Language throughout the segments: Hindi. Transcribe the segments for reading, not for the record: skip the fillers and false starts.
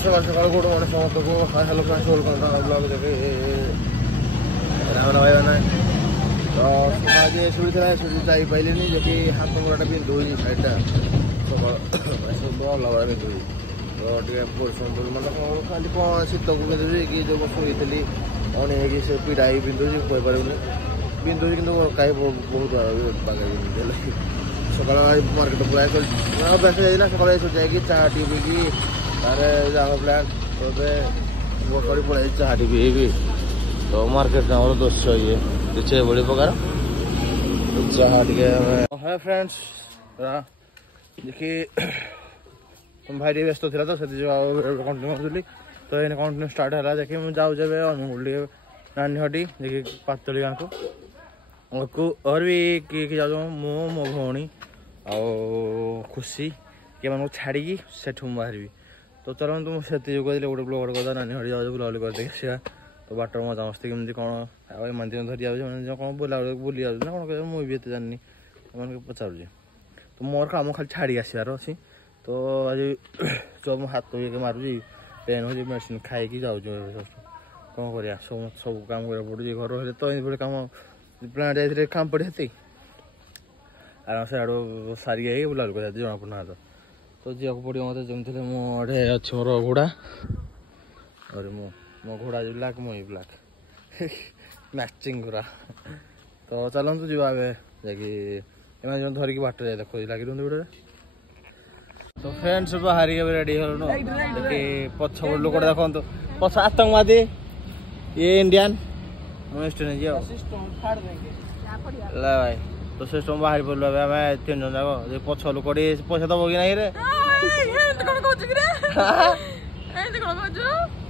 सकाल सकाल गुड मॉर्निंग समस्त को hello friends welcome to our blog देखे राम भाई बना तो आज सुई था सुई जाई पाइलेनी जे कि हाथ गोटा बिंदु हुई साइडटा सकाल सब भल भाव बिंदु हुई तो टे परिश्रम कर मतलब खाली कौन शीत को बिंदु कि जो शुई अनेक से पीड़ाई बिंदु कही पारे बिंदु कि कहीं बहुत बागे सकाल मार्केट पलाई अभ्यास जाइना सकाल जाकि चाह टी पी तारे जाओ प्लान तो गोड़ी पड़े चाह टी पी तो मार्केट आम दृश्य ये देखिए बड़ी प्रकार चाह टे है फ्रेंड्स देखिए तुम भाई व्यस्त थी तो कंटिन्यू करी तो ये कंटिन्यू स्टार्ट है देखिए मुझे जाऊँ जब अनुगुल नानी हटी देखिए पातली गाँव को और भी किए जाऊँ मो भौणी आ खुशी किए मैं छाड़ी से बाहर तो चलते मुझे कहते गोटे ब्लॉग कर नानी हटी जाऊ बुलाबुली कर देखिए तो बाटर मजा मस्ती कमी कौन एम धरी जाऊँ कौन बुली जाऊँ ना कौन मुझे भी एते जानी पचार तो मोर कम खाली छाड़ी आसबार अच्छी तो आज जो मो हाथ मारुची पेन हो मेडिसिन खाई जाऊँ कौन कर सब काम कर पड़े घर तो ये काम प्लांट जाते काम पड़े आराम से आड़ सारी बुलाबुली कर जना पड़ना तो जाक पड़ो मत जमी मुझे अच्छी मोर घोड़ा और मो घोड़ा जो ब्लाक मुई ब्लाक मैचिंग पूरा तो चलतु जी आगे जा धरिकी बाट जाए देख लगे भिडियो तो फ्रेंड्स बाहर रेडी हो पछ लोक देखो पछ आतंकवादी ये इंडियन भाई तो सिस्टम बाहर पड़े आम 3 जन जाक पछ लोक पैसा दब कि नहीं रे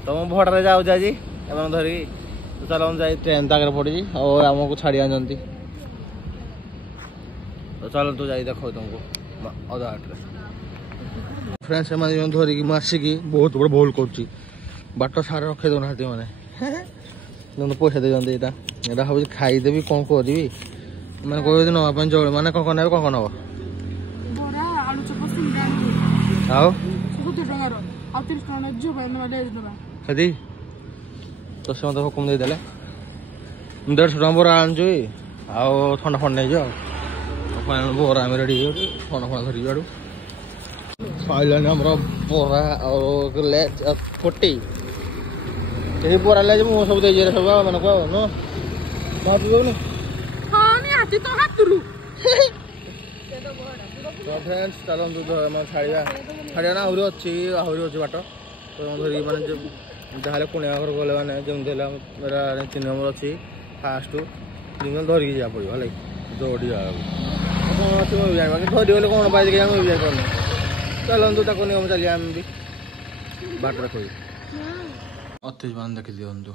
तो मुझे भड़े जाऊँ आज एम धरिकी तो चल जाए ट्रेन तो आगे पड़ी और आमको छाड़ी आनी तो चल तू जाए देख तुमको अधा आटे फ्रेंड्स एम धरिकी आसिकी बहुत बड़ा भूल कर बाट सारे रखे दौना मैंने पैसा दे यहाँ भाई खाईदेवी कौन करी मैंने कह ना जल मैंने कौन ने कौन नब आदि तो से मत हुकुम देदे 150 टका बरा आणु आउ थंडा फंड नहीं बरा आम रेडी थंडा फंडा धरिक आड़ू खाइलानी आम बरा फोटी ये बरा ले मुझे सब दे सब मैंने कह न तो फ्रेंड्स चलतु छाड़ा छाड़ा ना आहरी अच्छी बाट तो धरिक मैंने जहाँ कुणिया घर गले मैंने जमी मेरा 3 नंबर अच्छी फास्ट धरिकी जा पड़ो है दौड़ी जाना धरी गले कौन पाई मुझे जापार चलतु ताको निगम चलिए आम भी बाट रख अतीज मान देखी दिंतु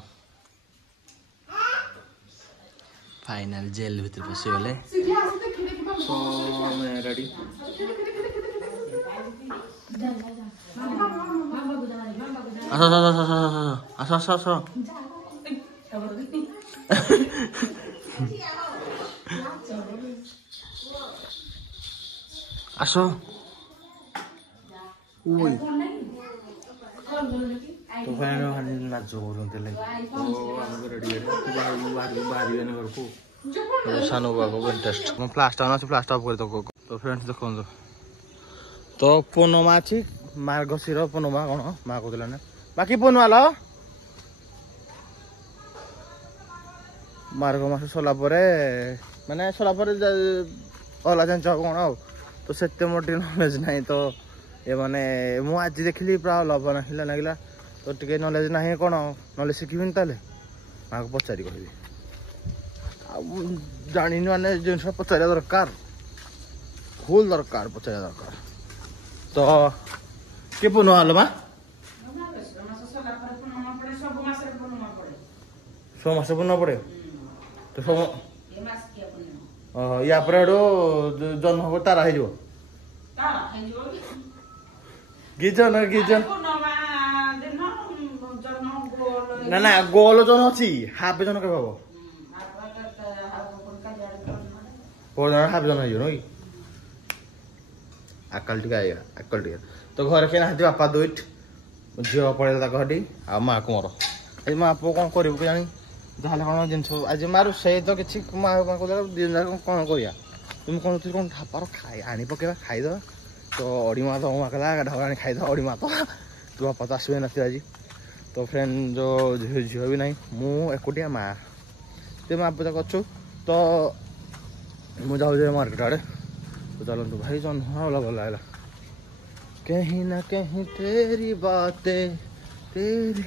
फाइनल जेल भीतर पशिगले रेडी आस तो नाच बाहर घर को सानो बाबा इंटरेस्ट प्लास्टर प्लास्टर कर तो फ्रेंड्स देखो तो पूर्णिमा अच्छी मार्गशीर पूर्णिमा कौन माँ कहला ना बाकी पूर्णिमा लो मार्ग मास सरला माने सरला अला जान कौन आ तो से मोर नॉलेज ना तो ये माने मु आज देखली पूरा लभ लगे तो टे नॉलेज ना कौन नॉलेज शिखी ताले माँ को पचारि कह जानी मैंने जिन पचार दरकार फुल दरकार पचार दरकार तो के पूर्णिमा हलो मा सो मास पूर्णिमा पड़े तो सो या पर जन्म हम तारा हो गिजन गिजन ना ना गोल जन अच्छी हाफ जन के हम हाफ जन हो आकाल टी आएगा आकाल टी तो घर के ना बापा दुईट झील पड़ेगा घटी आ माँ को मोर आज माँ पुओ कौन कर जानी जहाँ कौन जिन आज माँ रोषे तो किसी माँ दिन कौन कर तुम कौन तुम कौन ढापार खाई आनी पकेबा खाईद तो अड़ी माँ तो माँ कहला ढाबा आनी खाईद अड़ी माँ तो तू बापा तो आसबे ना आज तो फ्रेंड जो झील भी ना मु एकुटिया माँ ते माँ पूजा कर तो मुझे जाऊँ मार्केट आड़े तो चलो तो भाई जन भला भला कहीं ना कहीं तेरी बातें तेरी